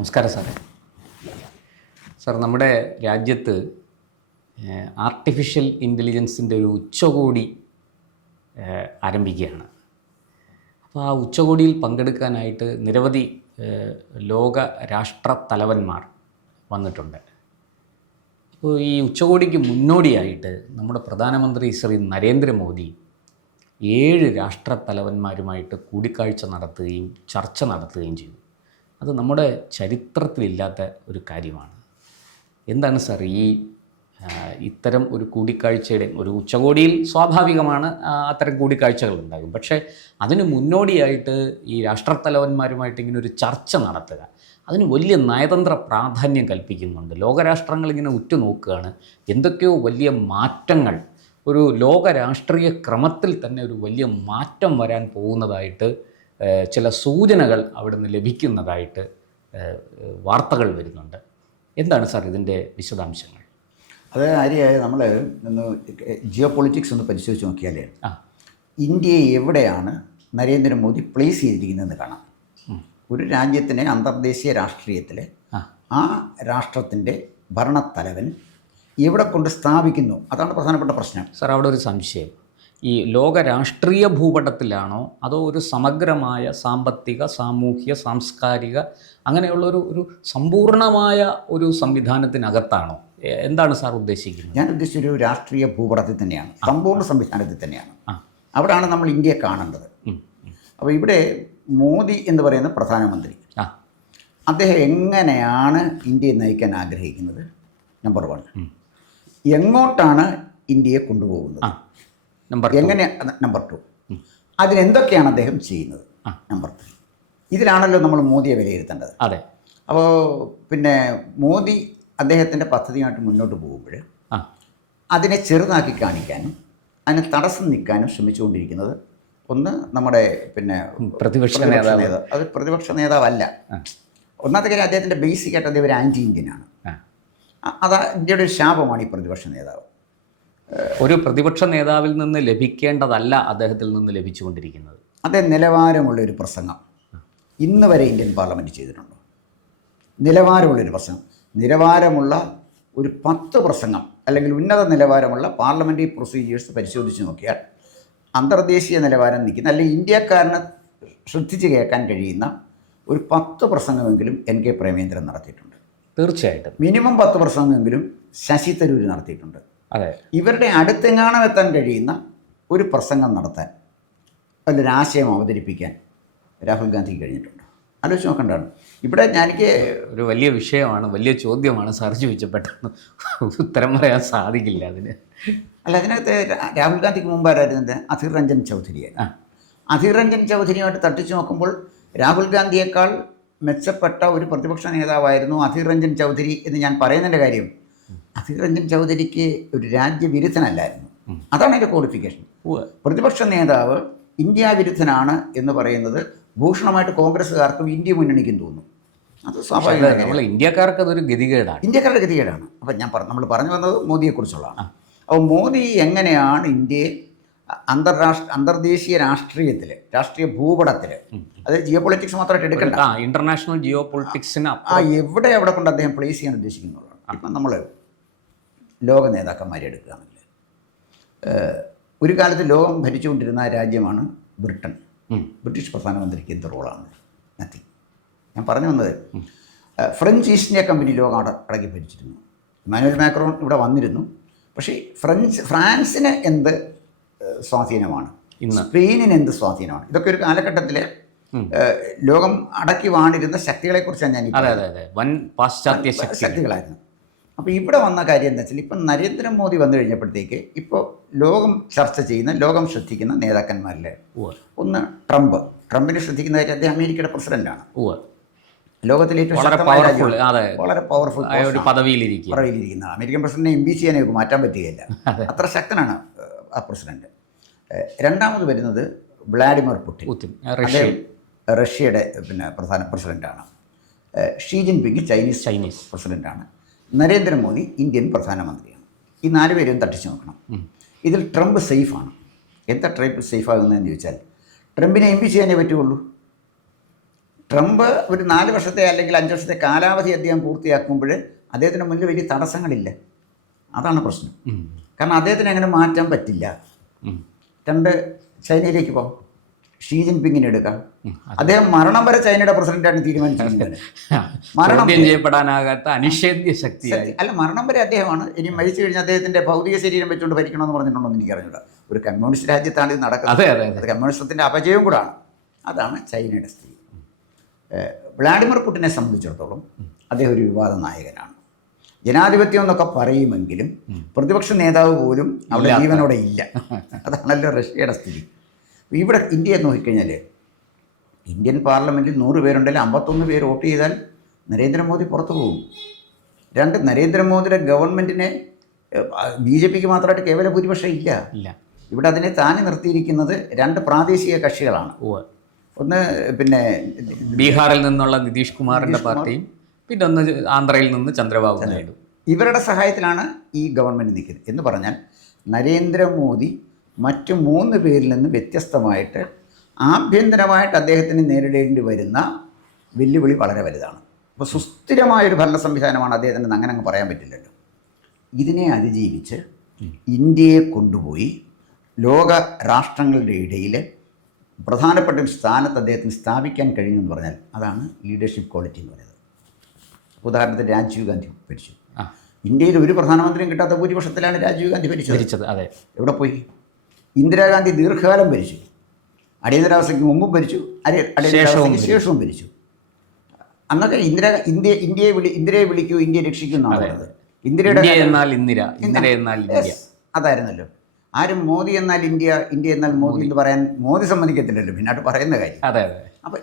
നമസ്കാരം സാറേ. സാർ, നമ്മുടെ രാജ്യത്ത് ആർട്ടിഫിഷ്യൽ ഇൻ്റലിജൻസിൻ്റെ ഒരു ഉച്ചകോടി ആരംഭിക്കുകയാണ്. അപ്പോൾ ആ ഉച്ചകോടിയിൽ പങ്കെടുക്കാനായിട്ട് നിരവധി ലോക രാഷ്ട്ര തലവന്മാർ വന്നിട്ടുണ്ട്. അപ്പോൾ ഈ ഉച്ചകോടിക്ക് മുന്നോടിയായിട്ട് നമ്മുടെ പ്രധാനമന്ത്രി ശ്രീ നരേന്ദ്രമോദി 7 രാഷ്ട്ര തലവന്മാരുമായിട്ട് കൂടിക്കാഴ്ച നടത്തുകയും ചർച്ച നടത്തുകയും ചെയ്തു. അത് നമ്മുടെ ചരിത്രത്തിലില്ലാത്ത ഒരു കാര്യമാണ്. എന്താണ് സാർ ഇത്തരം ഒരു കൂടിക്കാഴ്ചയുടെ ഒരു ഉച്ചകോടിയിൽ സ്വാഭാവികമാണ് അത്തരം കൂടിക്കാഴ്ചകൾ ഉണ്ടാകും. പക്ഷേ അതിന് മുന്നോടിയായിട്ട് ഈ രാഷ്ട്രത്തലവന്മാരുമായിട്ട് ഇങ്ങനെ ഒരു ചർച്ച നടത്തുക, അതിന് വലിയ നയതന്ത്ര പ്രാധാന്യം കൽപ്പിക്കുന്നുണ്ട്. ലോകരാഷ്ട്രങ്ങൾ ഇങ്ങനെ ഉറ്റുനോക്കുകയാണ്. എന്തൊക്കെയോ വലിയ മാറ്റങ്ങൾ, ഒരു ലോക രാഷ്ട്രീയ ക്രമത്തിൽ തന്നെ ഒരു വലിയ മാറ്റം വരാൻ പോകുന്നതായിട്ട് ചില സൂചനകൾ അവിടുന്ന് ലഭിക്കുന്നതായിട്ട് വാർത്തകൾ വരുന്നുണ്ട്. എന്താണ് സാർ ഇതിൻ്റെ വിശദാംശങ്ങൾ? അത് ആര്യായ നമ്മൾ ഒന്ന് ജിയോ പൊളിറ്റിക്സ് ഒന്ന് പരിശോധിച്ച് നോക്കിയാലേ ഇന്ത്യയെ എവിടെയാണ് നരേന്ദ്രമോദി പ്ലേസ് ചെയ്തിരിക്കുന്നതെന്ന് കാണാം. ഒരു രാജ്യത്തിനെ അന്തർദേശീയ രാഷ്ട്രീയത്തിൽ ആ രാഷ്ട്രത്തിൻ്റെ ഭരണത്തലവൻ എവിടെ കൊണ്ട് സ്ഥാപിക്കുന്നു, അതാണ് പ്രധാനപ്പെട്ട പ്രശ്നം. സാർ, അവിടെ ഒരു സംശയം. ഈ ലോക രാഷ്ട്രീയ ഭൂപടത്തിലാണോ അതോ ഒരു സമഗ്രമായ സാമ്പത്തിക, സാമൂഹ്യ, സാംസ്കാരിക അങ്ങനെയുള്ളൊരു സമ്പൂർണമായ ഒരു സംവിധാനത്തിനകത്താണോ? എന്താണ് സാർ ഉദ്ദേശിക്കുന്നത്? ഞാൻ ഉദ്ദേശിച്ചൊരു രാഷ്ട്രീയ ഭൂപടത്തിൽ തന്നെയാണ്, സമ്പൂർണ്ണ സംവിധാനത്തിൽ തന്നെയാണ്. അവിടെയാണ് നമ്മൾ ഇന്ത്യയെ കാണേണ്ടത്. അപ്പോൾ ഇവിടെ മോദി എന്ന് പറയുന്ന പ്രധാനമന്ത്രി, അദ്ദേഹം എങ്ങനെയാണ് ഇന്ത്യയെ നയിക്കാൻ ആഗ്രഹിക്കുന്നത്? നമ്പർ 1. എങ്ങോട്ടാണ് ഇന്ത്യയെ കൊണ്ടുപോകുന്നത്? എങ്ങനെ? നമ്പർ 2. അതിനെന്തൊക്കെയാണ് അദ്ദേഹം ചെയ്യുന്നത്? നമ്പർ 3. ഇതിലാണല്ലോ നമ്മൾ മോദിയെ വിലയിരുത്തേണ്ടത്. അതെ. അപ്പോൾ പിന്നെ മോദി അദ്ദേഹത്തിൻ്റെ പദ്ധതിയായിട്ട് മുന്നോട്ട് പോകുമ്പോൾ അതിനെ ചെറുതാക്കി കാണിക്കാനും അതിന് തടസ്സം നിൽക്കാനും ശ്രമിച്ചുകൊണ്ടിരിക്കുന്നത് ഒന്ന് നമ്മുടെ പിന്നെ പ്രതിപക്ഷ നേതാവ്. അത് പ്രതിപക്ഷ നേതാവല്ല. ഒന്നാമത്തെ കാര്യം, അദ്ദേഹത്തിൻ്റെ ബേസിക്കായിട്ട് അദ്ദേഹം ഒരു ആൻറ്റി ഇന്ത്യനാണ്. അത് ഇന്ത്യയുടെ ഒരു ശാപമാണ് ഈ പ്രതിപക്ഷ നേതാവ്. ഒരു പ്രതിപക്ഷ നേതാവിൽ നിന്ന് ലഭിക്കേണ്ടതല്ല അദ്ദേഹത്തിൽ നിന്ന് ലഭിച്ചുകൊണ്ടിരിക്കുന്നത്. അദ്ദേഹം നിലവാരമുള്ളൊരു പ്രസംഗം ഇന്ന് വരെ ഇന്ത്യൻ പാർലമെൻറ്റ് ചെയ്തിട്ടുണ്ടോ? നിലവാരമുള്ളൊരു പ്രസംഗം, നിലവാരമുള്ള ഒരു 10 പ്രസംഗം അല്ലെങ്കിൽ ഉന്നത നിലവാരമുള്ള പാർലമെൻ്ററി പ്രൊസീജിയേഴ്സ് പരിശോധിച്ച് നോക്കിയാൽ അന്തർദേശീയ നിലവാരം നിൽക്കുന്ന അല്ലെങ്കിൽ ഇന്ത്യക്കാരനെ ശ്രദ്ധിച്ച് കേൾക്കാൻ കഴിയുന്ന ഒരു 10 പ്രസംഗമെങ്കിലും NK പ്രേമേന്ദ്രൻ നടത്തിയിട്ടുണ്ട്. തീർച്ചയായിട്ടും മിനിമം 10 പ്രസംഗമെങ്കിലും ശശി തരൂർ നടത്തിയിട്ടുണ്ട്. അതെ. ഇവരുടെ അടുത്തെങ്ങാണം എത്താൻ കഴിയുന്ന ഒരു പ്രസംഗം നടത്താൻ, അതിലൊരു ആശയം അവതരിപ്പിക്കാൻ രാഹുൽ ഗാന്ധിക്ക് കഴിഞ്ഞിട്ടുണ്ട്. ആലോചിച്ച് നോക്കേണ്ടതാണ്. ഇവിടെ എനിക്ക് ഒരു വലിയ വിഷയമാണ്, വലിയ ചോദ്യമാണ് സാർ ചോദിച്ചപ്പെട്ടെന്ന് ഉത്തരം പറയാൻ സാധിക്കില്ല അതിന്. അല്ല, അതിനകത്ത് രാഹുൽ ഗാന്ധിക്ക് മുമ്പ് ആരായിരുന്നത്? അധീർ രഞ്ജൻ ചൗധരിയായിരുന്നു. അധീർ രഞ്ജൻ ചൗധരിയുമായിട്ട് തട്ടിച്ചു നോക്കുമ്പോൾ രാഹുൽ ഗാന്ധിയേക്കാൾ മെച്ചപ്പെട്ട ഒരു പ്രതിപക്ഷ നേതാവായിരുന്നു അധീർ രഞ്ജൻ ചൗധരി എന്ന് ഞാൻ പറയുന്നതിൻ്റെ കാര്യം, അധീർ രഞ്ജൻ ചൗധരിക്ക് ഒരു രാജ്യവിരുദ്ധനല്ലായിരുന്നു. അതാണ് അതിൻ്റെ ക്വാളിഫിക്കേഷൻ. പ്രതിപക്ഷ നേതാവ് ഇന്ത്യ വിരുദ്ധനാണ് എന്ന് പറയുന്നത് ഭൂഷണമായിട്ട് കോൺഗ്രസ്സുകാർക്കും ഇന്ത്യ മുന്നണിക്കും തോന്നും. അത് സ്വാഭാവികമാണ്. ഇന്ത്യക്കാർക്ക് അതൊരു ഗതികേടാണ്, ഇന്ത്യക്കാരുടെ ഗതികേടാണ്. അപ്പം നമ്മൾ പറഞ്ഞു വന്നത് മോദിയെക്കുറിച്ചുള്ളതാണ്. അപ്പോൾ മോദി എങ്ങനെയാണ് ഇന്ത്യയെ അന്തർദേശീയ രാഷ്ട്രീയത്തിൽ, രാഷ്ട്രീയ ഭൂപടത്തിൽ, അത് ജിയോ പൊളിറ്റിക്സ് മാത്രമായിട്ട് എടുക്കണ്ട, ഇന്റർനാഷണൽ ജിയോ പൊളിറ്റിക്സിന് എവിടെ കൊണ്ട് അദ്ദേഹം പ്ലേസ് ചെയ്യാൻ ഉദ്ദേശിക്കുന്നുള്ളതാണ്. ഇപ്പം നമ്മൾ ലോക നേതാക്കന്മാരെ എടുക്കുകയാണെങ്കിൽ, ഒരു കാലത്ത് ലോകം ഭരിച്ചുകൊണ്ടിരുന്ന രാജ്യമാണ് ബ്രിട്ടൻ. ബ്രിട്ടീഷ് പ്രധാനമന്ത്രിക്ക് എന്ത് റോളാണ്? നത്തിങ്. ഞാൻ പറഞ്ഞു വന്നത്, ഫ്രഞ്ച് ഈസ്റ്റ് ഇന്ത്യ കമ്പനി ലോകം അടക്കി ഭരിച്ചിരുന്നു. ഇമാനുവൽ മാക്രോൺ ഇവിടെ വന്നിരുന്നു. പക്ഷേ ഫ്രാൻസിന് എന്ത് സ്വാധീനമാണ്, സ്പെയിനിന് എന്ത് സ്വാധീനമാണ്? ഇതൊക്കെ ഒരു കാലഘട്ടത്തിൽ ലോകം അടക്കി വാണിരുന്ന ശക്തികളെക്കുറിച്ചാണ് ഞാൻ വൻ പാശ്ചാത്യ ശക്തികളായിരുന്നു. അപ്പോൾ ഇവിടെ വന്ന കാര്യം എന്താ വെച്ചാൽ, ഇപ്പം നരേന്ദ്രമോദി വന്നു കഴിഞ്ഞപ്പോഴത്തേക്ക് ഇപ്പോൾ ലോകം ചർച്ച ചെയ്യുന്ന, ലോകം ശ്രദ്ധിക്കുന്ന നേതാക്കന്മാരിൽ ഒന്ന് ട്രംപിനെ ശ്രദ്ധിക്കുന്ന കാര്യം, അദ്ദേഹം അമേരിക്കയുടെ പ്രസിഡന്റാണ്. ലോകത്തിലെ ഏറ്റവും വളരെ പവർഫുൾ പദവിയിലിരിക്കുന്ന അമേരിക്കൻ പ്രസിഡന്റിനെ impeach ചെയ്യാനേ മാറ്റാൻ പറ്റുകയില്ല, അത്ര ശക്തനാണ് ആ പ്രസിഡന്റ്. രണ്ടാമത് വരുന്നത് വ്ളാഡിമിർ പുടിൻ, റഷ്യയുടെ പിന്നെ പ്രധാന പ്രസിഡന്റാണ്. ഷീ ജിൻപിങ് ചൈനീസ് പ്രസിഡന്റാണ്. നരേന്ദ്രമോദി ഇന്ത്യൻ പ്രധാനമന്ത്രിയാണ്. ഈ 4 പേരും തട്ടിച്ചു നോക്കണം. ഇതിൽ ട്രംപ് സേഫാണ്. എന്താ ട്രംപ് സേഫാകുന്നതെന്ന് ചോദിച്ചാൽ, ട്രംപിനെ impeach ചെയ്യാനേ പറ്റുള്ളൂ. ട്രംപ് ഒരു 4 വർഷത്തെ അല്ലെങ്കിൽ 5 വർഷത്തെ കാലാവധി അദ്ദേഹം പൂർത്തിയാക്കുമ്പോൾ അദ്ദേഹത്തിന് മുന്നിൽ വലിയ തടസ്സങ്ങളില്ല. അതാണ് പ്രശ്നം. കാരണം അദ്ദേഹത്തിന് അങ്ങനെ മാറ്റാൻ പറ്റില്ല. 2 ചൈനയിലേക്ക് പോകാം, ഷീ ജിൻപിങ്ങിനെ എടുക്കാം. അദ്ദേഹം മരണം വരെ ചൈനയുടെ പ്രസിഡന്റാണ് തീരുമാനിച്ചിരിക്കുന്നത്. ചോദ്യം ചെയ്യപ്പെടാനാകാത്ത അനിഷേധ്യ ശക്തിയായി. അല്ല, മരണം വരെ അദ്ദേഹമാണ്. ഇനി മരിച്ചു കഴിഞ്ഞാൽ അദ്ദേഹത്തിന്റെ ഭൗതിക ശരീരം വെച്ചുകൊണ്ട് ഭരിക്കണമെന്ന് പറഞ്ഞിട്ടുണ്ടോ എന്ന് എനിക്ക് അറിഞ്ഞൂടാ. ഒരു കമ്മ്യൂണിസ്റ്റ് രാജ്യത്താണ് ഇത് നടക്കുന്നത്. അത് കമ്മ്യൂണിസത്തിന്റെ അപജയവും കൂടാണ്. അതാണ് ചൈനയുടെ സ്ഥിതി. വ്ളാഡിമിർ പുടിനെ സംബന്ധിച്ചിടത്തോളം അദ്ദേഹം ഒരു വിവാദ നായകനാണ്. ജനാധിപത്യം എന്നൊക്കെ പറയുമെങ്കിലും പ്രതിപക്ഷ നേതാവ് പോലും അവിടെ ജീവനോടെ ഇല്ല. അതാണല്ലോ റഷ്യയുടെ സ്ഥിതി. ഇവിടെ ഇന്ത്യയെ നോക്കിക്കഴിഞ്ഞാൽ ഇന്ത്യൻ പാർലമെൻറ്റിൽ 100 പേരുണ്ടെങ്കിൽ 51 പേര് വോട്ട് ചെയ്താൽ നരേന്ദ്രമോദി പുറത്തു പോകും. 2, നരേന്ദ്രമോദിയുടെ ഗവൺമെൻറ്റിനെ BJPക്ക് മാത്രമായിട്ട് കേവല ഭൂരിപക്ഷം ഇല്ല. ഇവിടെ അതിനെ താനെ നിർത്തിയിരിക്കുന്നത് 2 പ്രാദേശിക കക്ഷികളാണ്. ഒന്ന് പിന്നെ ബീഹാറിൽ നിന്നുള്ള നിതീഷ് കുമാറിൻ്റെ പാർട്ടിയും, പിന്നെ ഒന്ന് ആന്ധ്രയിൽ നിന്ന് ചന്ദ്രബാബു നായിഡു. ഇവരുടെ സഹായത്തിലാണ് ഈ ഗവൺമെൻറ് നിൽക്കുന്നത്. എന്ന് പറഞ്ഞാൽ നരേന്ദ്രമോദി മറ്റു 3 പേരിൽ നിന്ന് വ്യത്യസ്തമായിട്ട് ആഭ്യന്തരമായിട്ട് അദ്ദേഹത്തിന് നേരിടേണ്ടി വരുന്ന വെല്ലുവിളി വളരെ വലുതാണ്. അപ്പോൾ സുസ്ഥിരമായൊരു ഭരണ സംവിധാനമാണ് അദ്ദേഹത്തിന്, അങ്ങനെ അങ്ങ് പറയാൻ പറ്റില്ലല്ലോ. ഇതിനെ അതിജീവിച്ച് ഇന്ത്യയെ കൊണ്ടുപോയി ലോക രാഷ്ട്രങ്ങളുടെ ഇടയിൽ പ്രധാനപ്പെട്ട ഒരു സ്ഥാനത്ത് അദ്ദേഹത്തിന് സ്ഥാപിക്കാൻ കഴിഞ്ഞു എന്ന് പറഞ്ഞാൽ അതാണ് ലീഡർഷിപ്പ് ക്വാളിറ്റി എന്ന് പറയുന്നത്. ഉദാഹരണത്തിന് രാജീവ് ഗാന്ധി ഭരിച്ചു. ഇന്ത്യയിൽ ഒരു പ്രധാനമന്ത്രിയും കിട്ടാത്ത ഭൂരിപക്ഷത്തിലാണ് രാജീവ് ഗാന്ധി ഭരിച്ചത്. അതെ. എവിടെ പോയി? ഇന്ദിരാഗാന്ധി ദീർഘകാലം ഭരിച്ചു. അടിയന്തരാവസ്ഥയ്ക്ക് മുമ്പും ഭരിച്ചു, അടിയന്തരാവസ്ഥയ്ക്ക് ശേഷവും ഭരിച്ചു. അന്നൊക്കെ ഇന്ത്യയെ വിളിക്കൂ, ഇന്ത്യയെ രക്ഷിക്കൂ എന്നാണ് പറയുന്നത്. അതായിരുന്നല്ലോ. ആരും മോദി എന്നാൽ ഇന്ത്യ, ഇന്ത്യ എന്നാൽ മോദി എന്ന് പറയാൻ മോദി സമ്മതിക്കത്തില്ലല്ലോ, പിന്നോട്ട് പറയുന്ന കാര്യം. അപ്പം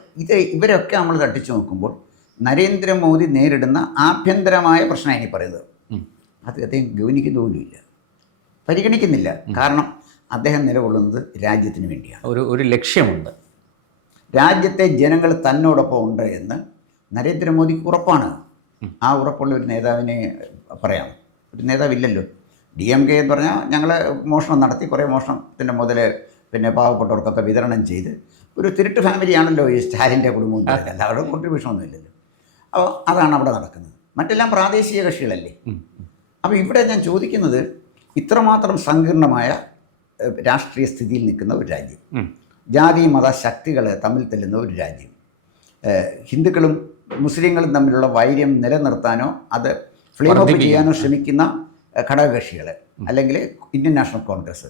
ഇവരൊക്കെ നമ്മൾ തട്ടിച്ചു നോക്കുമ്പോൾ നരേന്ദ്രമോദി നേരിടുന്ന ആഭ്യന്തരമായ പ്രശ്നമാണ് ഈ പറയുന്നത്. അത് അദ്ദേഹം ഗൗനിക്കുന്ന പോലുമില്ല, പരിഗണിക്കുന്നില്ല. കാരണം അദ്ദേഹം നിലകൊള്ളുന്നത് രാജ്യത്തിന് വേണ്ടിയാണ്. ഒരു ലക്ഷ്യമുണ്ട്. രാജ്യത്തെ ജനങ്ങൾ തന്നോടൊപ്പം ഉണ്ട് എന്ന് നരേന്ദ്രമോദിക്ക് ഉറപ്പാണ്. ആ ഉറപ്പുള്ള ഒരു നേതാവിനെ പറയാം. ഒരു നേതാവില്ലല്ലോ. DMK എന്ന് പറഞ്ഞാൽ ഞങ്ങൾ മോഷണം നടത്തി, കുറേ മോഷണത്തിൻ്റെ മുതൽ പിന്നെ പാവപ്പെട്ടവർക്കൊക്കെ വിതരണം ചെയ്ത് ഒരു തിരുട്ട് ഫാമിലിയാണല്ലോ ഈ സ്റ്റാലിൻ്റെ കുടുംബം. എല്ലാവരുടെ കോൺട്രിബ്യൂഷൻ ഒന്നും ഇല്ലല്ലോ. അപ്പോൾ അതാണ് അവിടെ നടക്കുന്നത്. മറ്റെല്ലാം പ്രാദേശിക കക്ഷികളല്ലേ. അപ്പോൾ ഇവിടെ ഞാൻ ചോദിക്കുന്നത്, ഇത്രമാത്രം സങ്കീർണമായ രാഷ്ട്രീയ സ്ഥിതിയിൽ നിൽക്കുന്ന ഒരു രാജ്യം, ജാതി മത ശക്തികൾ തമ്മിൽ തെല്ലുന്ന ഒരു രാജ്യം, ഹിന്ദുക്കളും മുസ്ലിങ്ങളും തമ്മിലുള്ള വൈര്യം നിലനിർത്താനോ അത് ഫ്ലെയിം ഓഫ് ചെയ്യാനോ ശ്രമിക്കുന്ന ഘടകകക്ഷികൾ, അല്ലെങ്കിൽ ഇന്ത്യൻ നാഷണൽ കോൺഗ്രസ്,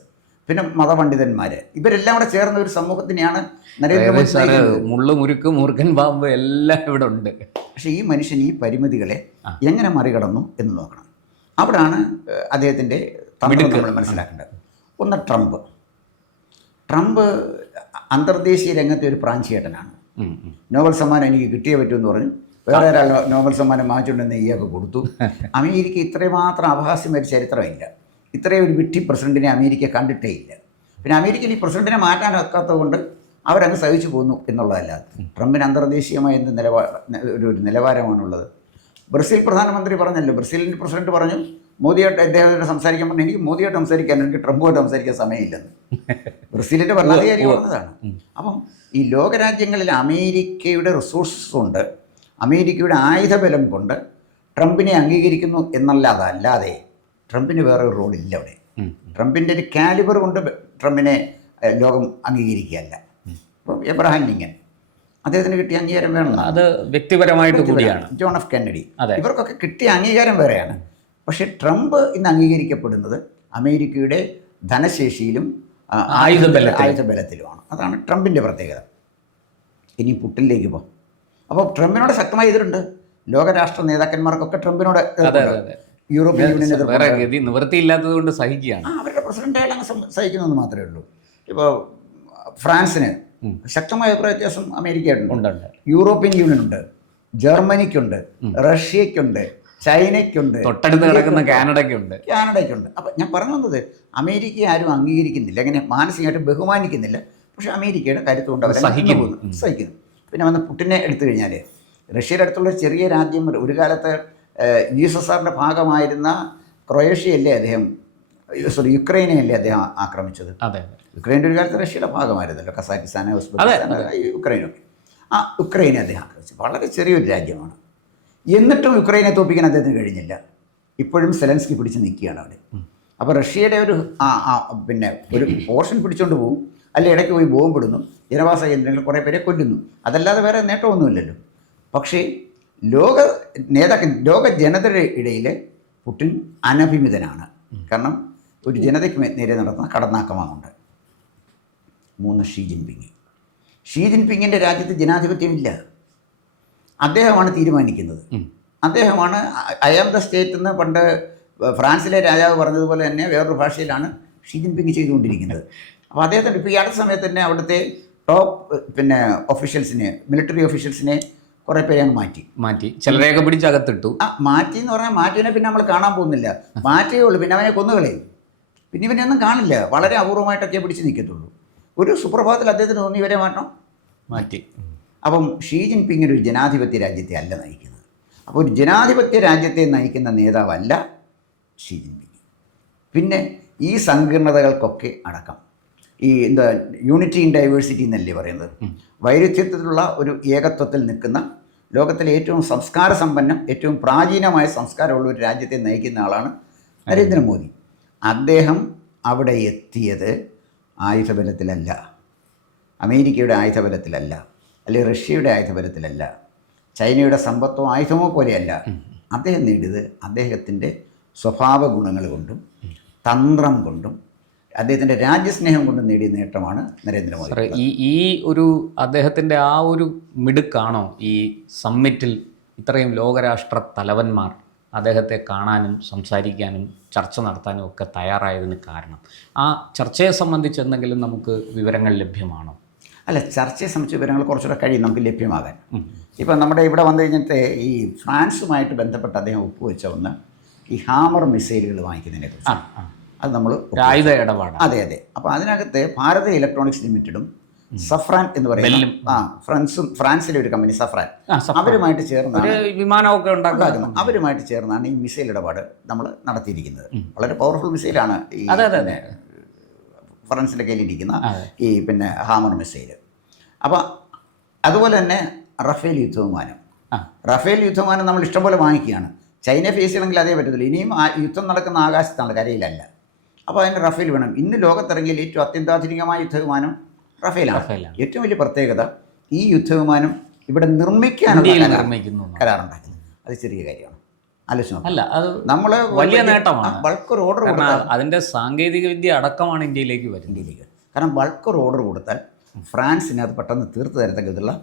പിന്നെ മതപണ്ഡിതന്മാർ, ഇവരെല്ലാം കൂടെ ചേർന്ന ഒരു സമൂഹത്തിനെയാണ് നരേന്ദ്രമോദി. മുള്ളുമുരുക്കും മൂർഖൻ പാമ്പ് എല്ലാം ഇവിടെ ഉണ്ട്. പക്ഷേ ഈ മനുഷ്യൻ ഈ പരിമിതികളെ എങ്ങനെ മറികടന്നു എന്ന് നോക്കണം. അവിടാണ് അദ്ദേഹത്തിൻ്റെ തന്ത്രം നമ്മൾ മനസ്സിലാക്കേണ്ടത്. ഒന്ന് ട്രംപ് അന്തർദേശീയ രംഗത്തെ ഒരു പ്രാഞ്ചിയേട്ടനാണ്. നോബൽ സമ്മാനം എനിക്ക് കിട്ടിയേ പറ്റുമെന്ന് പറഞ്ഞു. വേറെ ഒരാൾ നോബൽ സമ്മാനം വാങ്ങിച്ചുകൊണ്ടെന്ന് ഇയാൾക്ക് കൊടുത്തു. അമേരിക്ക ഇത്രമാത്രം അപഹാസ്യം ഒരു ചരിത്രമില്ല. ഇത്രയും ഒരു വിട്ടി പ്രസിഡന്റിനെ അമേരിക്ക കണ്ടിട്ടേ ഇല്ല. പിന്നെ അമേരിക്കയിൽ ഈ പ്രസിഡന്റിനെ മാറ്റാനൊക്കാത്തത് കൊണ്ട് അവരങ്ങ് സഹിച്ചു പോന്നു എന്നുള്ളതല്ലാതെ ട്രംപിന് അന്തർദേശീയമായ എന്ത് ഒരു നിലവാരമാണുള്ളത്. ബ്രസീൽ പ്രധാനമന്ത്രി പറഞ്ഞല്ലോ, ബ്രസീലിൻ്റെ പ്രസിഡന്റ് പറഞ്ഞു മോദിയായിട്ട് അദ്ദേഹത്തോട് സംസാരിക്കാൻ പറഞ്ഞു, എനിക്ക് മോദിയായിട്ട് സംസാരിക്കാൻ, എനിക്ക് ട്രംപുമായിട്ട് സംസാരിക്കാൻ സമയമില്ലെന്ന് ബ്രസീലിൻ്റെ ഭരണാധികാരി പറഞ്ഞതാണ്. അപ്പം ഈ ലോകരാജ്യങ്ങളിൽ അമേരിക്കയുടെ റിസോഴ്സസ് കൊണ്ട്, അമേരിക്കയുടെ ആയുധബലം കൊണ്ട് ട്രംപിനെ അംഗീകരിക്കുന്നു എന്നല്ലാതെ ട്രംപിന് വേറെ ഒരു റോളില്ല അവിടെ. ട്രംപിൻ്റെ ഒരു കാലിബർ കൊണ്ട് ട്രംപിനെ ലോകം അംഗീകരിക്കുകയല്ല. ഇപ്പം എബ്രഹാം ലിങ്കൻ, അദ്ദേഹത്തിന് കിട്ടിയ അംഗീകാരം വേണം. അത് വ്യക്തിപരമായിട്ട് കൂടിയാണ്. ജോൺ എഫ് കെന്നഡി, ഇവർക്കൊക്കെ കിട്ടിയ അംഗീകാരം വേറെയാണ്. പക്ഷേ ട്രംപ് ഇന്ന് അംഗീകരിക്കപ്പെടുന്നത് അമേരിക്കയുടെ ധനശേഷിയിലും ആയുധബലത്തിലുമാണ്. അതാണ് ട്രംപിൻ്റെ പ്രത്യേകത. ഇനി പുട്ടിനിലേക്ക് പോകാം. അപ്പോൾ ട്രംപിനോട് ശക്തമായി എതിരുണ്ട്. ലോകരാഷ്ട്ര നേതാക്കന്മാർക്കൊക്കെ ട്രംപിനോട്, യൂറോപ്യൻ യൂണിയൻ നിവൃത്തിയില്ലാത്തത് കൊണ്ട് സഹിക്കുകയാണ്. അവരുടെ പ്രസിഡന്റായാലും അങ്ങ് സഹിക്കുന്നതെന്ന് മാത്രമേ ഉള്ളൂ. ഇപ്പോൾ ഫ്രാൻസിന് ശക്തമായ അഭിപ്രായ വ്യത്യാസം അമേരിക്കയായിട്ടുണ്ട്, യൂറോപ്യൻ യൂണിയനുണ്ട്, ജർമ്മനിക്കുണ്ട്, റഷ്യക്കുണ്ട്, ചൈനയ്ക്കുണ്ട്, തൊട്ടടുത്ത് കിടക്കുന്ന കാനഡയ്ക്കുണ്ട്. അപ്പം ഞാൻ പറഞ്ഞു വന്നത്, അമേരിക്കയെ ആരും അംഗീകരിക്കുന്നില്ല, അങ്ങനെ മാനസികമായിട്ട് ബഹുമാനിക്കുന്നില്ല. പക്ഷേ അമേരിക്കയുടെ കരുത്തുകൊണ്ട് അവർ സഹിക്കുന്നു. പിന്നെ വന്ന് പുട്ടിനെ എടുത്തു കഴിഞ്ഞാൽ, റഷ്യയുടെ അടുത്തുള്ള ചെറിയ രാജ്യം, ഒരു കാലത്ത് USSRന്റെ ഭാഗമായിരുന്ന ക്രൊയേഷ്യയല്ലേ അദ്ദേഹം, യുക്രൈനെയല്ലേ അദ്ദേഹം ആക്രമിച്ചത്. യുക്രൈൻ്റെ ഒരു കാലത്ത് റഷ്യയുടെ ഭാഗമായിരുന്നല്ലോ, കസാക്കിസ്ഥാൻ, ഉസ്ബെക്കിസ്ഥാൻ, യുക്രൈനൊക്കെ. ആ യുക്രൈനെ അദ്ദേഹം ആക്രമിച്ചു. വളരെ ചെറിയൊരു രാജ്യമാണ്. എന്നിട്ടും യുക്രൈനെ തോൽപ്പിക്കാൻ അദ്ദേഹത്തിന് കഴിഞ്ഞില്ല. ഇപ്പോഴും സെലൻസ്കി പിടിച്ച് നിൽക്കുകയാണ് അവിടെ. അപ്പോൾ റഷ്യയുടെ ഒരു പിന്നെ ഒരു പോർഷൻ പിടിച്ചുകൊണ്ട് പോകും, അല്ലെ ഇടയ്ക്ക് പോയി ബോംബിടുന്നു, ജനവാസ കേന്ദ്രങ്ങളിൽ കുറേ പേരെ കൊല്ലുന്നു, അതല്ലാതെ വേറെ നേട്ടമൊന്നുമില്ലല്ലോ. പക്ഷേ ലോക ജനതയുടെ ഇടയിൽ പുടിൻ അനഭിമിതനാണ്. കാരണം ഒരു ജനതയ്ക്ക് നേരെ നടത്തുന്ന കടന്നാക്രമണമുണ്ട്. 3 ഷീ ജിൻപിങ്ങിൻ്റെ രാജ്യത്ത് ജനാധിപത്യമില്ല. അദ്ദേഹമാണ് തീരുമാനിക്കുന്നത്. അദ്ദേഹമാണ് ഐ ആം ദ സ്റ്റേറ്റ് എന്ന് പണ്ട് ഫ്രാൻസിലെ രാജാവ് പറഞ്ഞതുപോലെ തന്നെ വേറൊരു ഭാഷയിലാണ് ഷീ ജിൻപിങ് ചെയ്തുകൊണ്ടിരിക്കുന്നത്. അപ്പോൾ അദ്ദേഹത്തിന് ഇപ്പോൾ ഈ അടുത്ത സമയത്ത് തന്നെ അവിടുത്തെ ടോപ്പ് പിന്നെ ഒഫീഷ്യൽസിനെ, മിലിറ്ററി ഒഫീഷ്യൽസിനെ കുറേ പേരെ അങ്ങ് മാറ്റി ചിലരെയൊക്കെ പിടിച്ചകത്തിട്ടു. മാറ്റി എന്ന് പറഞ്ഞാൽ മാറ്റിയവനെ പിന്നെ നമ്മൾ കാണാൻ പോകുന്നില്ല. മാറ്റേ ഉള്ളൂ, പിന്നെ അവനെ കൊന്നുകളയും. പിന്നെ ഇവനെയൊന്നും കാണില്ല. വളരെ അപൂർവമായിട്ടൊക്കെ പിടിച്ച് നിൽക്കത്തുള്ളൂ. ഒരു സുപ്രഭാതത്തിൽ അദ്ദേഹത്തിന് തോന്നി ഇവരെ മാറ്റി. അപ്പം ഷീ ജിൻപിങ് ഒരു ജനാധിപത്യ രാജ്യത്തെ അല്ല നയിക്കുന്നത്. അപ്പോൾ ഒരു ജനാധിപത്യ രാജ്യത്തെ നയിക്കുന്ന നേതാവല്ല ഷീ ജിൻപിങ്. പിന്നെ ഈ സങ്കീർണതകൾക്കൊക്കെ അടക്കം ഈ യൂണിറ്റി ഇൻ ഡൈവേഴ്സിറ്റി എന്നല്ലേ പറയുന്നത്, വൈരുദ്ധ്യത്തിലുള്ള ഒരു ഏകത്വത്തിൽ നിൽക്കുന്ന ലോകത്തിലെ ഏറ്റവും സംസ്കാര സമ്പന്നം, ഏറ്റവും പ്രാചീനമായ സംസ്കാരമുള്ള ഒരു രാജ്യത്തെ നയിക്കുന്ന ആളാണ് നരേന്ദ്രമോദി. അദ്ദേഹം അവിടെ എത്തിയത് ആയുധബലത്തിലല്ല, അമേരിക്കയുടെ ആയുധബലത്തിലല്ല, അല്ലെങ്കിൽ റഷ്യയുടെ ആയുധബലത്തിലല്ല, ചൈനയുടെ സമ്പത്തോ ആയുധമോ പോലെയല്ല. അദ്ദേഹം നേടിയത് അദ്ദേഹത്തിൻ്റെ സ്വഭാവ ഗുണങ്ങൾ കൊണ്ടും തന്ത്രം കൊണ്ടും അദ്ദേഹത്തിൻ്റെ രാജ്യസ്നേഹം കൊണ്ടും നേടിയ നേട്ടമാണ് നരേന്ദ്രമോദി. ഈ ഒരു അദ്ദേഹത്തിൻ്റെ ആ ഒരു മിടുക്കാണോ ഈ സമ്മിറ്റിൽ ഇത്രയും ലോകരാഷ്ട്ര തലവന്മാർ അദ്ദേഹത്തെ കാണാനും സംസാരിക്കാനും ചർച്ച നടത്താനും ഒക്കെ തയ്യാറായതിന് കാരണം? ആ ചർച്ചയെ സംബന്ധിച്ച് എന്തെങ്കിലും നമുക്ക് വിവരങ്ങൾ ലഭ്യമാണോ? അല്ല, ചർച്ചയെ സംബന്ധിച്ച വിവരങ്ങൾ കുറച്ചുകൂടെ കഴിയും നമുക്ക് ലഭ്യമാകാൻ. ഇപ്പം നമ്മുടെ ഇവിടെ വന്നു കഴിഞ്ഞിട്ട് ഈ ഫ്രാൻസുമായിട്ട് ബന്ധപ്പെട്ട് അദ്ദേഹം ഒപ്പുവെച്ച ഒന്ന് ഈ ഹാമർ മിസൈലുകൾ വാങ്ങിക്കുന്നതിനെ കുറിച്ച്. അത് നമ്മൾ ആയുധ ഇടപാട്. അതെ. അപ്പോൾ അതിനകത്ത് ഭാരത് ഇലക്ട്രോണിക്സ് ലിമിറ്റഡും സഫ്രാൻ എന്ന് പറയുന്ന ഫ്രാൻസിലെ ഒരു കമ്പനി സഫ്രാൻ, അവരുമായിട്ട് ചേർന്നാണ് വിമാനമൊക്കെ ഉണ്ടാക്കുന്നത്. അവരുമായിട്ട് ചേർന്നാണ് ഈ മിസൈൽ ഇടപാട് നമ്മൾ നടത്തിയിരിക്കുന്നത്. വളരെ പവർഫുൾ മിസൈലാണ് ഈ ഫ്രാൻസിൻ്റെ കയ്യിലിരിക്കുന്ന ഈ പിന്നെ ഹാമർ മിസൈൽ. അപ്പോൾ അതുപോലെ തന്നെ റഫേൽ യുദ്ധവിമാനം നമ്മൾ ഇഷ്ടംപോലെ വാങ്ങിക്കുകയാണ്. ചൈന ഫേസ് ചെയ്യണമെങ്കിൽ അതേ പറ്റത്തില്ല. ഇനിയും ആ യുദ്ധം നടക്കുന്ന ആകാശത്താണ്, കരയിലല്ല. അപ്പോൾ അതിന് റഫേൽ വേണം. ഇന്ന് ലോകത്തിറങ്ങിയ ഏറ്റവും അത്യന്താധുനികമായ യുദ്ധവിമാനം റഫേലാണ്. ഏറ്റവും വലിയ പ്രത്യേകത ഈ യുദ്ധവിമാനം ഇവിടെ നിർമ്മിക്കാനുള്ള കരാറുണ്ടാക്കുന്നത്. അത് ചെറിയ കാര്യമാണ്. അല്ല, അത് നമ്മൾ വലിയ നേട്ടമാണ്. ബൾക്ക് ഒരു ഓർഡർ കൊടുത്താൽ അതിൻ്റെ സാങ്കേതിക വിദ്യ അടക്കമാണ് ഇന്ത്യയിലേക്ക് വരുന്നത്. കാരണം ബൾക്ക് ഒരു ഓർഡർ കൊടുത്താൽ ഫ്രാൻസിന് അത് പെട്ടെന്ന് തീർത്ത് തരത്തക്കത്തുള്ള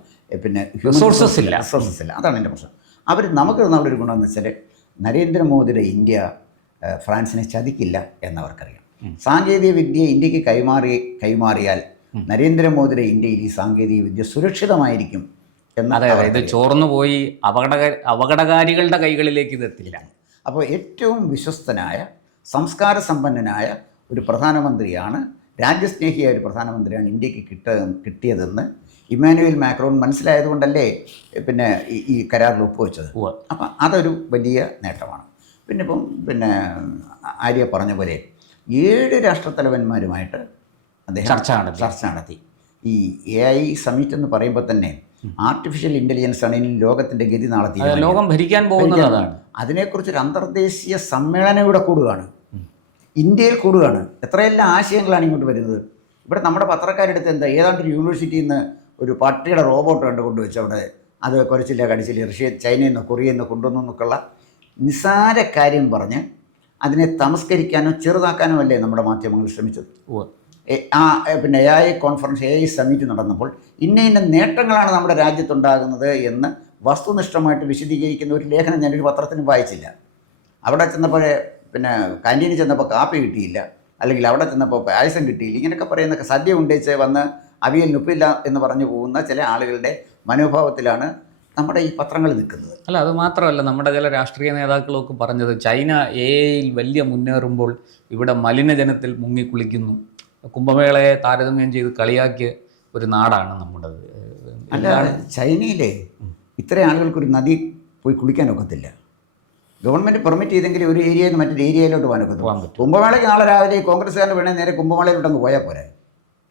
പിന്നെ റിസോഴ്സസ് ഇല്ല. അതാണ് എൻ്റെ പ്രശ്നം. നമുക്ക് തന്നുള്ളൊരു ഗുണമെന്ന് വെച്ചാൽ നരേന്ദ്രമോദിയുടെ ഇന്ത്യ ഫ്രാൻസിനെ ചതിക്കില്ല എന്നവർക്കറിയാം. സാങ്കേതിക വിദ്യ ഇന്ത്യക്ക് കൈമാറിയാൽ നരേന്ദ്രമോദിയുടെ ഇന്ത്യയിൽ ഈ സാങ്കേതിക വിദ്യ സുരക്ഷിതമായിരിക്കും എന്ന്. ഇത് ചോർന്നു പോയി അപകടകാരികളുടെ കൈകളിലേക്ക് ഇതെത്തില്ല. അപ്പോൾ ഏറ്റവും വിശ്വസ്തനായ സംസ്കാര സമ്പന്നനായ ഒരു പ്രധാനമന്ത്രിയാണ്, രാജ്യസ്നേഹിയായ ഒരു പ്രധാനമന്ത്രിയാണ് ഇന്ത്യക്ക് കിട്ടിയതെന്ന് ഇമ്മാനുവൽ മാക്രോൺ മനസ്സിലായതുകൊണ്ടല്ലേ പിന്നെ ഈ കരാറിൽ ഒപ്പുവെച്ചത്. അപ്പം അതൊരു വലിയ നേട്ടമാണ്. പിന്നെ ആര്യ പറഞ്ഞ പോലെ 7 രാഷ്ട്രത്തലവന്മാരുമായിട്ട് അദ്ദേഹം ചർച്ച നടത്തി. ഈ AI സമ്മിറ്റ് എന്ന് പറയുമ്പോൾ തന്നെ ആർട്ടിഫിഷ്യൽ ഇൻ്റലിജൻസ് ആണ് ഇനി ലോകത്തിൻ്റെ ഗതി നാളെ ലോകം ഭരിക്കാൻ പോകുന്നത്. അതിനെക്കുറിച്ചൊരു അന്തർദേശീയ സമ്മേളനം ഇവിടെ കൂടുകയാണ്, ഇന്ത്യയിൽ കൂടുകയാണ്. എത്രയെല്ലാം ആശയങ്ങളാണ് ഇങ്ങോട്ട് വരുന്നത്. ഇവിടെ നമ്മുടെ പത്രക്കാരെടുത്ത് ഏതാണ്ട് ഒരു യൂണിവേഴ്സിറ്റിയിൽ നിന്ന് ഒരു പട്ടിയുടെ റോബോട്ട് കൊണ്ടുവച്ച് അവിടെ അത് കുറച്ചില്ല കടിച്ചില്ല ചൈനയിൽ നിന്ന് കൊറിയയിൽ നിന്ന് കൊണ്ടുവന്നു എന്നൊക്കെയുള്ള നിസ്സാര കാര്യം പറഞ്ഞ് അതിനെ തമസ്കരിക്കാനോ ചെറുതാക്കാനോ അല്ലേ നമ്മുടെ മാധ്യമങ്ങൾ ശ്രമിച്ചത്. പിന്നെ AI കോൺഫറൻസ്, AI സമ്മിറ്റ് നടന്നപ്പോൾ ഇന്ന നേട്ടങ്ങളാണ് നമ്മുടെ രാജ്യത്തുണ്ടാകുന്നത് എന്ന് വസ്തുനിഷ്ഠമായിട്ട് വിശദീകരിക്കുന്ന ഒരു ലേഖനം ഞാനൊരു പത്രത്തിനും വായിച്ചില്ല. അവിടെ ചെന്നപ്പോൾ പിന്നെ കാൻറ്റീനിൽ ചെന്നപ്പോൾ കാപ്പി കിട്ടിയില്ല, അല്ലെങ്കിൽ അവിടെ ചെന്നപ്പോൾ പായസം കിട്ടിയില്ല, ഇങ്ങനെയൊക്കെ പറയുന്നൊക്കെ സദ്യ ഉണ്ടേച്ച് വന്ന് അവിയലിന് ഉപ്പില്ല എന്ന് പറഞ്ഞു പോകുന്ന ചില ആളുകളുടെ മനോഭാവത്തിലാണ് നമ്മുടെ ഈ പത്രങ്ങൾ നിൽക്കുന്നത്. അല്ല, അത് മാത്രമല്ല, നമ്മുടെ ചില രാഷ്ട്രീയ നേതാക്കളൊക്കെ പറഞ്ഞത് ചൈന AI വലിയ മുന്നേറുമ്പോൾ ഇവിടെ മലിനജനത്തിൽ മുങ്ങിക്കുളിക്കുന്നു, കുംഭമേളയെ താരതമ്യം ചെയ്ത് കളിയാക്കിയ ഒരു നാടാണ് നമ്മുടേത്. അല്ല, ചൈനയിലെ ഇത്ര ആളുകൾക്കൊരു നദി പോയി കുളിക്കാനൊക്കത്തില്ല. ഗവൺമെൻറ് പെർമിറ്റ് ചെയ്തെങ്കിൽ ഒരു ഏരിയയിൽ നിന്ന് മറ്റൊരു ഏരിയയിലോട്ട് പോകാനൊക്കത്തില്ല. കുംഭമേളയ്ക്ക് നാളെ രാവിലെ കോൺഗ്രസ്സുകാരന് വേണേൽ നേരെ കുംഭമേളയിലോട്ട് അങ്ങ് പോയാൽ പോരെ,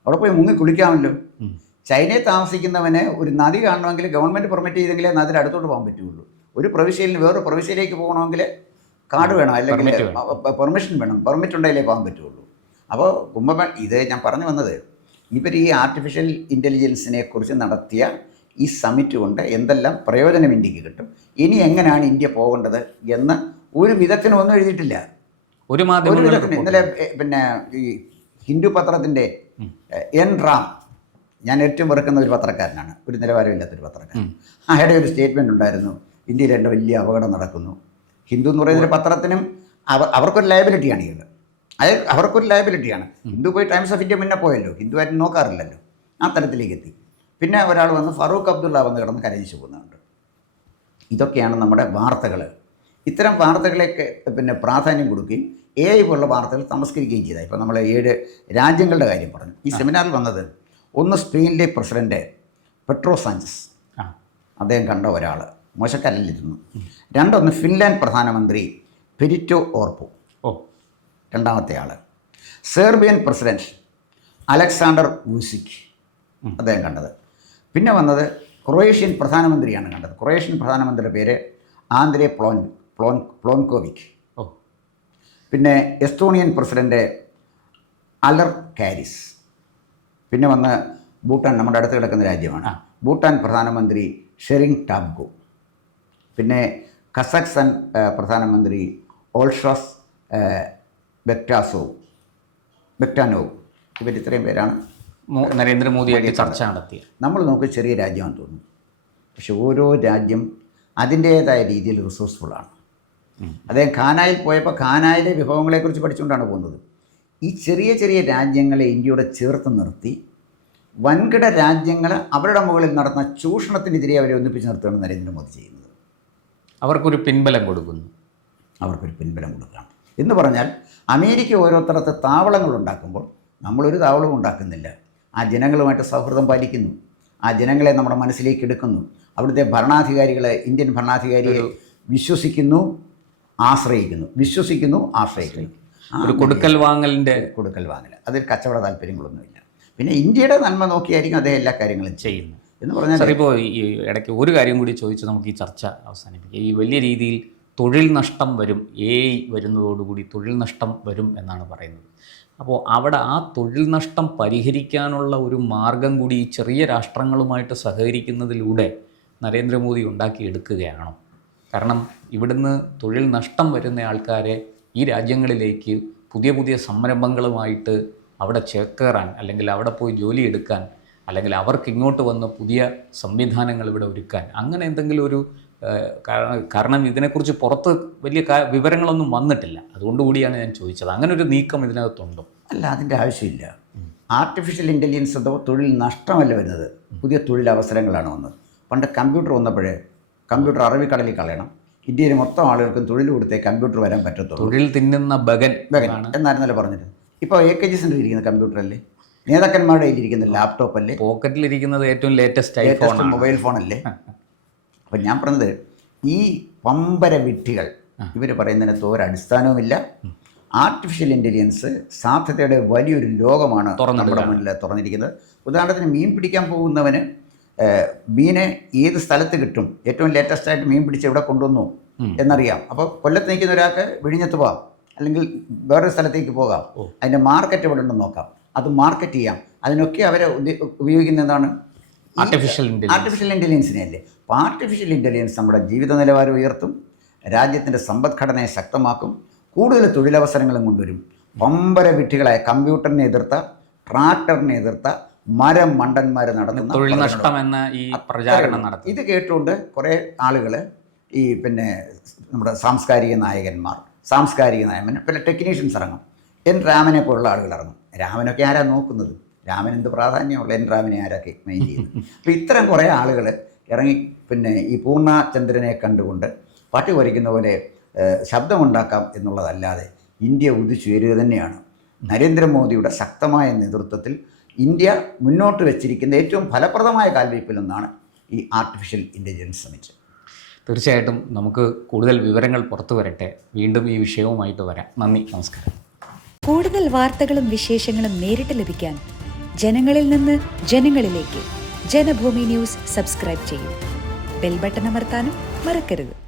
അവിടെ പോയി മുങ്ങി കുളിക്കാമല്ലോ. ചൈനയിൽ താമസിക്കുന്നവന് ഒരു നദി കാണണമെങ്കിൽ ഗവൺമെൻറ് പെർമിറ്റ് ചെയ്തെങ്കിലേ നദിയുടെ അടുത്തോട്ട് പോകാൻ പറ്റുള്ളൂ. ഒരു പ്രവിശ്യയിൽ വേറൊരു പ്രവിശ്യയിലേക്ക് പോകണമെങ്കിൽ കാർഡ് വേണം, അല്ലെങ്കിൽ പെർമിഷൻ വേണം. പെർമിറ്റ് ഉണ്ടെങ്കിലേ പോകാൻ പറ്റുള്ളൂ. അപ്പോൾ ഇത് ഞാൻ പറഞ്ഞു വന്നത്, ഇവർ ഈ ആർട്ടിഫിഷ്യൽ ഇൻ്റലിജൻസിനെ കുറിച്ച് നടത്തിയ ഈ സമ്മിറ്റ് കൊണ്ട് എന്തെല്ലാം പ്രയോജനം ഇന്ത്യക്ക് കിട്ടും, ഇനി എങ്ങനെയാണ് ഇന്ത്യ പോകേണ്ടത് എന്ന് ഒരു വിധത്തിനും ഒന്നും എഴുതിയിട്ടില്ല. ഒരു മാധ്യമം ഇന്നലെ പിന്നെ ഈ ഹിന്ദു പത്രത്തിൻ്റെ എൻ റാം, ഞാൻ ഏറ്റവും വെറുക്കുന്ന ഒരു പത്രക്കാരനാണ്, ഒരു നിലവാരമില്ലാത്തൊരു പത്രക്കാരൻ. അയാളുടെ ഒരു സ്റ്റേറ്റ്മെൻ്റ് ഉണ്ടായിരുന്നു, ഇന്ത്യയിൽ രണ്ട് വലിയ അപകടം നടക്കുന്നു. ഹിന്ദു എന്ന് പറയുന്നൊരു പത്രത്തിനും അവർക്കൊരു ലയബിലിറ്റിയാണ് ഇത്. അവർക്കൊരു ലയബിലിറ്റിയാണ്. ഹിന്ദു പോയി ടൈംസ് ഓഫ് ഇന്ത്യ മുന്നേ പോയല്ലോ, ഹിന്ദു ആരും നോക്കാറില്ലല്ലോ. ആ തരത്തിലേക്ക് എത്തി. പിന്നെ ഒരാൾ വന്ന് ഫറൂഖ് അബ്ദുള്ള വന്ന് കിടന്ന് കരയിച്ചു പോകുന്നുണ്ട്. ഇതൊക്കെയാണ് നമ്മുടെ വാർത്തകൾ. ഇത്തരം വാർത്തകളെയൊക്കെ പിന്നെ പ്രാധാന്യം കൊടുക്കുകയും AI പോലുള്ള വാർത്തകൾ തമസ്കരിക്കുകയും ചെയ്താൽ. ഇപ്പോൾ നമ്മൾ 7 രാജ്യങ്ങളുടെ കാര്യം പറഞ്ഞു. ഈ സെമിനാറിൽ വന്നത്, ഒന്ന് സ്പെയിനിലെ പ്രസിഡൻറ്റ് പെട്രോ സാഞ്ചസ്, അദ്ദേഹം കണ്ട ഒരാൾ, മോശക്കാരനിലിരുന്നു. രണ്ടൊന്ന് ഫിൻലാൻഡ് പ്രധാനമന്ത്രി പെരിറ്റോ ഓർപ്പോ, രണ്ടാമത്തെ ആൾ. സെർബിയൻ പ്രസിഡൻറ്റ് അലക്സാണ്ടർ വൂസിക്, അദ്ദേഹം കണ്ടത്. പിന്നെ വന്നത് ക്രൊയേഷ്യൻ പ്രധാനമന്ത്രിയാണ് കണ്ടത്. ക്രൊയേഷ്യൻ പ്രധാനമന്ത്രിയുടെ പേര് ആന്ദ്രേ പ്ലോൻകോവിക്. പിന്നെ എസ്തോണിയൻ പ്രസിഡൻറ്റ് അലർ കാരിസ്. പിന്നെ വന്ന് ഭൂട്ടാൻ, നമ്മുടെ അടുത്ത് കിടക്കുന്ന രാജ്യമാണ്. ഭൂട്ടാൻ പ്രധാനമന്ത്രി ഷെറിംഗ് ടാബ്ഗോ. പിന്നെ കസാഖ്സ്ഥാൻ പ്രധാനമന്ത്രി ഓൾഷാസ് ബെക്ടാനോവ്. ഇവർ ഇത്രയും പേരാണ് നരേന്ദ്രമോദിയായിട്ട് ചർച്ച നടത്തിയത്. നമ്മൾ നോക്കി ചെറിയ രാജ്യമാണെന്ന് തോന്നുന്നു, പക്ഷെ ഓരോ രാജ്യം അതിൻ്റേതായ രീതിയിൽ റിസോഴ്സ്ഫുള്ളാണ്. അദ്ദേഹം ഖാനായിൽ പോയപ്പോൾ ഖാനായിലെ വിഭവങ്ങളെക്കുറിച്ച് പഠിച്ചുകൊണ്ടാണ് പോകുന്നത്. ഈ ചെറിയ ചെറിയ രാജ്യങ്ങളെ ഇന്ത്യയോട് ചേർത്ത് നിർത്തി വൻകിട രാജ്യങ്ങൾ അവരുടെ മുകളിൽ നടത്തുന്ന ചൂഷണത്തിനെതിരെ അവരെ ഒന്നിപ്പിച്ച് നിർത്തുകയാണ് നരേന്ദ്രമോദി ചെയ്യുന്നത്. അവർക്കൊരു പിൻബലം കൊടുക്കുന്നു. അവർക്കൊരു പിൻബലം കൊടുക്കുകയാണ് എന്ന് പറഞ്ഞാൽ, അമേരിക്ക ഓരോരുത്തരത്ത് താവളങ്ങൾ ഉണ്ടാക്കുമ്പോൾ നമ്മളൊരു താവളവും ഉണ്ടാക്കുന്നില്ല. ആ ജനങ്ങളുമായിട്ട് സൗഹൃദം പാലിക്കുന്നു, ആ ജനങ്ങളെ നമ്മുടെ മനസ്സിലേക്ക് എടുക്കുന്നു. അവിടുത്തെ ഭരണാധികാരികളെ, ഇന്ത്യൻ ഭരണാധികാരിയെ വിശ്വസിക്കുന്നു, ആശ്രയിക്കുന്നു. ഒരു കൊടുക്കൽ വാങ്ങൽ, അതിൽ കച്ചവട താല്പര്യങ്ങളൊന്നുമില്ല. പിന്നെ ഇന്ത്യയുടെ നന്മ നോക്കിയായിരിക്കും അദ്ദേഹം എല്ലാ കാര്യങ്ങളും ചെയ്യുന്നത് എന്ന് പറഞ്ഞാൽ. സാർ, ഇപ്പോൾ ഈ ഇടയ്ക്ക് ഒരു കാര്യം കൂടി ചോദിച്ച് നമുക്ക് ഈ ചർച്ച അവസാനിപ്പിക്കാം. ഈ വലിയ രീതിയിൽ തൊഴിൽ നഷ്ടം വരും, AI വരുന്നതോടുകൂടി തൊഴിൽ നഷ്ടം വരും എന്നാണ് പറയുന്നത്. അപ്പോൾ അവിടെ ആ തൊഴിൽ നഷ്ടം പരിഹരിക്കാനുള്ള ഒരു മാർഗം കൂടി ഈ ചെറിയ രാഷ്ട്രങ്ങളുമായിട്ട് സഹകരിക്കുന്നതിലൂടെ നരേന്ദ്രമോദി ഉണ്ടാക്കിയെടുക്കുകയാണോ? കാരണം ഇവിടുന്ന് തൊഴിൽ നഷ്ടം വരുന്ന ആൾക്കാരെ ഈ രാജ്യങ്ങളിലേക്ക് പുതിയ പുതിയ സംരംഭങ്ങളുമായിട്ട് അവിടെ ചേക്കേറാൻ, അല്ലെങ്കിൽ അവിടെ പോയി ജോലി എടുക്കാൻ, അല്ലെങ്കിൽ അവർക്ക് ഇങ്ങോട്ട് വന്ന് പുതിയ സംവിധാനങ്ങൾ ഇവിടെ ഒരുക്കാൻ, അങ്ങനെ എന്തെങ്കിലും ഒരു കാരണം ഇതിനെക്കുറിച്ച് പുറത്ത് വലിയ വിവരങ്ങളൊന്നും വന്നിട്ടില്ല. അതുകൊണ്ടുകൂടിയാണ് ഞാൻ ചോദിച്ചത്, അങ്ങനെ ഒരു നീക്കം ഇതിനകത്തുണ്ടോ? അല്ല, അതിൻ്റെ ആവശ്യമില്ല. ആർട്ടിഫിഷ്യൽ ഇൻ്റലിജൻസ് എന്തോ തൊഴിൽ നഷ്ടമല്ല വരുന്നത്, പുതിയ തൊഴിലവസരങ്ങളാണ് വന്നത്. പണ്ട് കമ്പ്യൂട്ടർ വന്നപ്പോഴേ കമ്പ്യൂട്ടർ അറബിക്കടലിൽ കളയണം, ഇന്ത്യയിലെ മൊത്തം ആളുകൾക്കും തൊഴിൽ കൊടുത്തേ കമ്പ്യൂട്ടർ വരാൻ പറ്റത്തുള്ളൂ. തൊഴിൽ തിന്നുന്ന ബഗൻ എന്നായിരുന്നല്ലോ പറഞ്ഞിട്ട്. ഇപ്പോൾ AKG സെൻ്ററിൽ ഇരിക്കുന്ന കമ്പ്യൂട്ടറല്ലേ, നേതാക്കന്മാരുടെ കയ്യിലിരിക്കുന്ന ലാപ്ടോപ്പല്ലേ, പോക്കറ്റിലിരിക്കുന്നത് ഏറ്റവും ലേറ്റസ്റ്റ് മൊബൈൽ ഫോണല്ലേ. അപ്പം ഞാൻ പറഞ്ഞത്, ഈ പമ്പര വിഡ്ഢികൾ ഇവർ പറയുന്നതിനകത്ത് ഒരടിസ്ഥാനവുമില്ല. ആർട്ടിഫിഷ്യൽ ഇൻ്റലിജൻസ് സാധ്യതയുടെ വലിയൊരു ലോകമാണ് നമ്മുടെ മുന്നിൽ തുറന്നിരിക്കുന്നത്. ഉദാഹരണത്തിന്, മീൻ പിടിക്കാൻ പോകുന്നവന് മീനെ ഏത് സ്ഥലത്ത് കിട്ടും, ഏറ്റവും ലേറ്റസ്റ്റായിട്ട് മീൻ പിടിച്ച് എവിടെ കൊണ്ടുവന്നു എന്നറിയാം. അപ്പോൾ കൊല്ലത്ത് നിൽക്കുന്ന ഒരാൾക്ക് വിഴിഞ്ഞത്ത് പോകാം, അല്ലെങ്കിൽ വേറൊരു സ്ഥലത്തേക്ക് പോകാം. അതിൻ്റെ മാർക്കറ്റ് എവിടെ ഉണ്ടെന്ന് നോക്കാം, അത് മാർക്കറ്റ് ചെയ്യാം. അതിനൊക്കെ അവരെ ഉപയോഗിക്കുന്ന എന്താണ്? ആർട്ടിഫിഷ്യൽ ഇൻ്റലിജൻസിനെയല്ലേ. അപ്പോൾ ആർട്ടിഫിഷ്യൽ ഇൻ്റലിജൻസ് നമ്മുടെ ജീവിത നിലവാരം ഉയർത്തും, രാജ്യത്തിൻ്റെ സമ്പദ്ഘടനയെ ശക്തമാക്കും, കൂടുതൽ തൊഴിലവസരങ്ങളും കൊണ്ടുവരും. പമ്പര വിഡ്ഢികളായ കമ്പ്യൂട്ടറിനെ എതിർത്ത, ട്രാക്ടറിനെ എതിർത്ത മരം മണ്ടന്മാർ നടത്തുന്ന തൊഴിൽ നഷ്ടം എന്ന ഈ പ്രചാരണം നടത്തും. ഇത് കേട്ടുകൊണ്ട് കുറേ ആളുകൾ, ഈ പിന്നെ നമ്മുടെ സാംസ്കാരിക നായകന്മാർ, പിന്നെ ടെക്നീഷ്യൻസ് ഇറങ്ങും. എൻ രാമനെ പോലുള്ള ആളുകൾ ഇറങ്ങും. രാമനൊക്കെ ആരാ നോക്കുന്നത്? രാമൻ എന്ത് പ്രാധാന്യമുള്ള എൻ രാമനെ ആരൊക്കെ മെയിൻ ചെയ്യുന്നത്? അപ്പോൾ ഇത്തരം കുറേ ആളുകൾ ഇറങ്ങി പിന്നെ ഈ പൂർണ്ണചന്ദ്രനെ കണ്ടുകൊണ്ട് പാട്ട് വരയ്ക്കുന്ന പോലെ ശബ്ദമുണ്ടാക്കാം എന്നുള്ളതല്ലാതെ ഇന്ത്യ ഉദിച്ചുയരുക തന്നെയാണ്. നരേന്ദ്രമോദിയുടെ ശക്തമായ നേതൃത്വത്തിൽ ഇന്ത്യ മുന്നോട്ട് വെച്ചിരിക്കുന്ന ഏറ്റവും ഫലപ്രദമായ കാൽവയ്പിലൊന്നാണ് ഈ ആർട്ടിഫിഷ്യൽ ഇൻ്റലിജൻസ് സമ്മിറ്റ്. തീർച്ചയായിട്ടും നമുക്ക് കൂടുതൽ വിവരങ്ങൾ പുറത്തു വരട്ടെ. വീണ്ടും ഈ വിഷയവുമായിട്ട് വരാം. നന്ദി, നമസ്കാരം. കൂടുതൽ വാർത്തകളും വിശേഷങ്ങളും നേരിട്ട് ലഭിക്കാൻ ജനങ്ങളിൽ നിന്ന് ജനങ്ങളിലേക്ക് ജനഭൂമി ന്യൂസ് സബ്സ്ക്രൈബ് ചെയ്യൂ. ബെൽ ബട്ടൺ അമർത്താനും മറക്കരുത്.